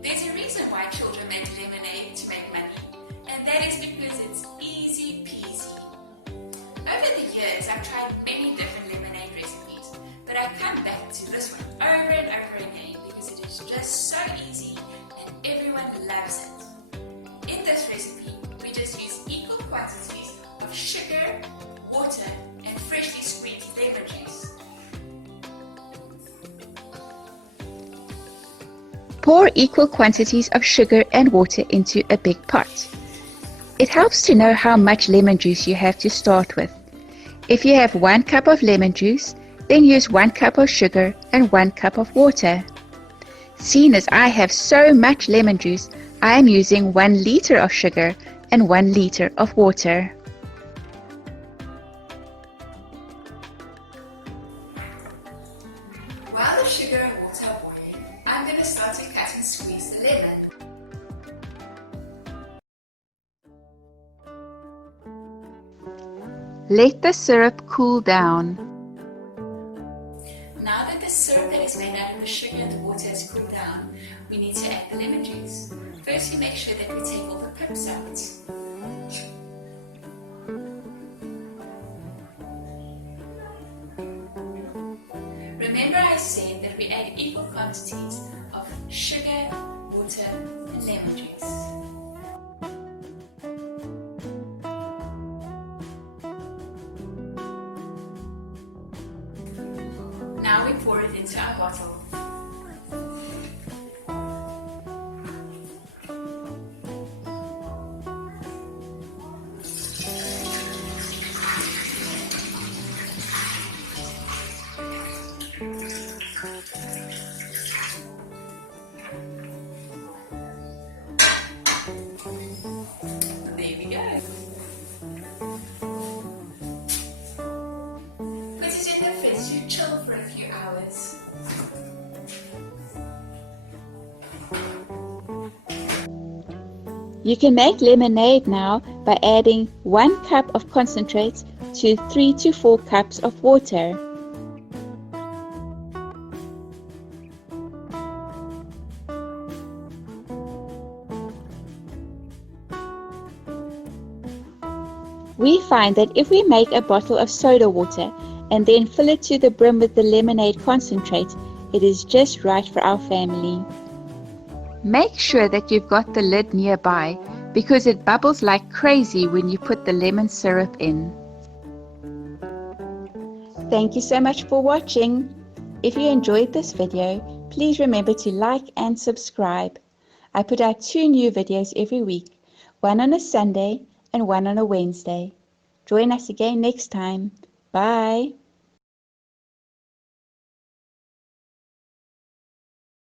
There's a reason why children make lemonade to make money, and that is because it's easy peasy. Over the years, I've tried many different lemonade recipes, but I come back to this one over and over again because it is just so easy and everyone loves it. In this recipe, we just use equal quantities of sugar, water, and freshly squeezed lemon juice. Pour equal quantities of sugar and water into a big pot. It helps to know how much lemon juice you have to start with. If you have 1 cup of lemon juice, then use 1 cup of sugar and 1 cup of water. Seeing as I have so much lemon juice, I am using 1 liter of sugar and 1 liter of water. While the sugar and water are boiling, I'm going to start to cut and squeeze the lemon. Let the syrup cool down. Now that the syrup that is made out of the sugar and the water has cooled down, we need to add the lemon juice. First, we make sure that we take all the pips out. Remember I said that we add equal quantities of sugar, water, and lemon juice. Now we pour it into our bottle. There we go. Put it in the fridge to chill for a few hours. You can make lemonade now by adding 1 cup of concentrate to 3 to 4 cups of water. We find that if we make a bottle of soda water and then fill it to the brim with the lemonade concentrate, it is just right for our family. Make sure that you've got the lid nearby because it bubbles like crazy when you put the lemon syrup in. Thank you so much for watching. If you enjoyed this video, please remember to like and subscribe. I put out 2 new videos every week, one on a Sunday and one on a Wednesday. Join us again next time. Bye.